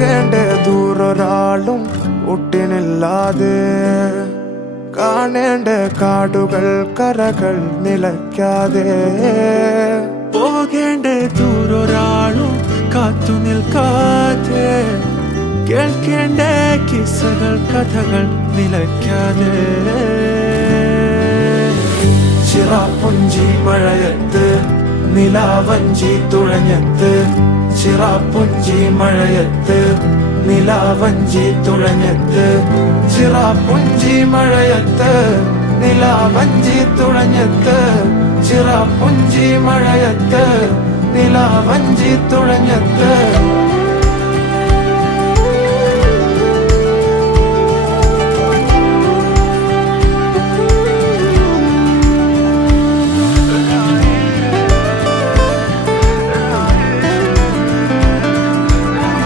പോകേണ്ട ദൂരൊരാളും ഒട്ടിനില്ലാതെ കാണേണ്ട കാടുകൾ കരകൾ നിലയ്ക്കാതെ പോകേണ്ട ദൂരൊരാളും കാത്തു നിൽക്കാതെ കേൾക്കേണ്ട കിസ്സകൾ കഥകൾ നിലയ്ക്കാതെ ചിറാപ്പുഞ്ചി മഴയത്ത് നിലാവഞ്ചി തുഴഞ്ഞത്ത് ചിറാപ്പുഞ്ചി മഴയത്ത് നിലാവഞ്ചി തുഴഞ്ഞത്ത് ചിറാപ്പുഞ്ചി മഴയത്ത് നിലാവഞ്ചി തുഴഞ്ഞത്ത് ചിറാപ്പുഞ്ചി മഴയത്ത് നിലാവഞ്ചി തുഴഞ്ഞത്ത്